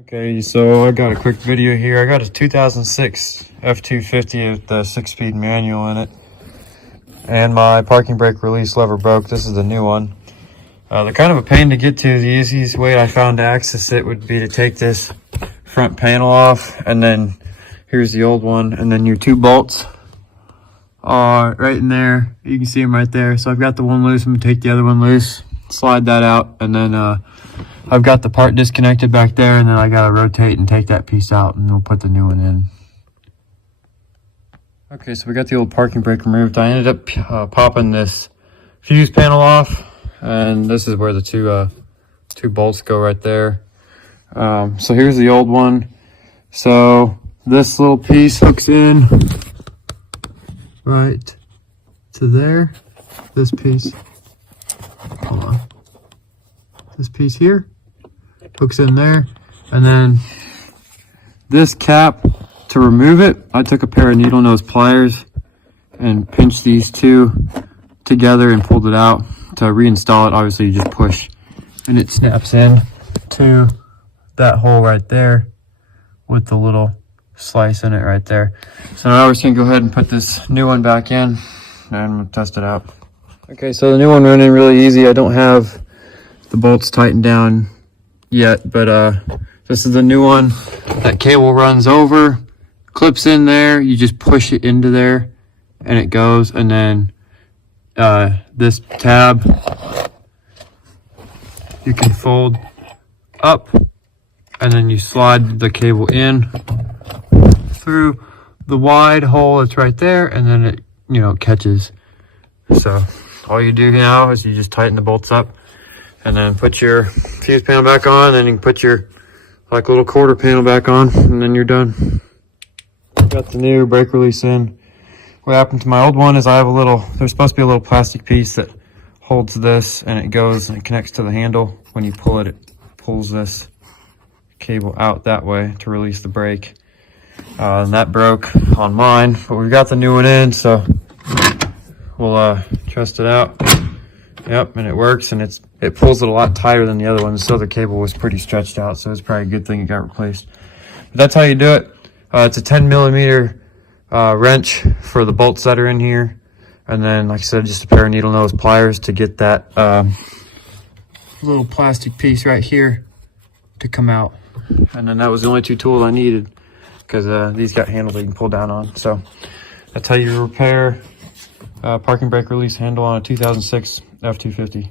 Okay, so I got a quick video here. I got a 2006 F250 with the 6-speed manual in it. And my parking brake release lever broke. This is the new one. They're kind of a pain to get to. The easiest way I found to access it would be to take this front panel off, and then here's the old one, and then your two bolts are right in there. You can see them right there. So I've got the one loose. I'm gonna take the other one loose, slide that out, and then I've got the part disconnected back there, and then I gotta rotate and take that piece out, and we'll put the new one in. Okay, so we got the old parking brake removed. I ended up popping this fuse panel off, and this is where the two bolts go right there. So here's the old one. So this little piece hooks in right to there. This piece, hold on. This piece here hooks in there, and then this cap, to remove it, I took a pair of needle nose pliers and pinched these two together and pulled it out. To reinstall it, obviously you just push and it snaps in to that hole right there with the little slice in it right there. So now we're just gonna go ahead and put this new one back in and we'll test it out. Okay, so the new one went in really easy. I don't have the bolts tightened down yet, but this is the new one. That cable runs over, clips in there, you just push it into there and it goes, and then this tab you can fold up, and then you slide the cable in through the wide hole that's right there, and then it, you know, catches. So all you do now is you just tighten the bolts up and then put your fuse panel back on, and you can put your like little quarter panel back on, and then you're done. Got the new brake release in. What happened to my old one is I have a little, there's supposed to be a little plastic piece that holds this, and it goes and it connects to the handle. When you pull it, it pulls this cable out that way to release the brake. And that broke on mine, but we've got the new one in, so we'll test it out. Yep, and it works, and it pulls it a lot tighter than the other one. This other cable was pretty stretched out, so it's probably a good thing it got replaced. But that's how you do it. It's a 10mm wrench for the bolts that are in here, and then, like I said, just a pair of needle nose pliers to get that little plastic piece right here to come out. And then that was the only two tools I needed, because these got handles that you can pull down on. So that's how you repair parking brake release handle on a 2006 F250.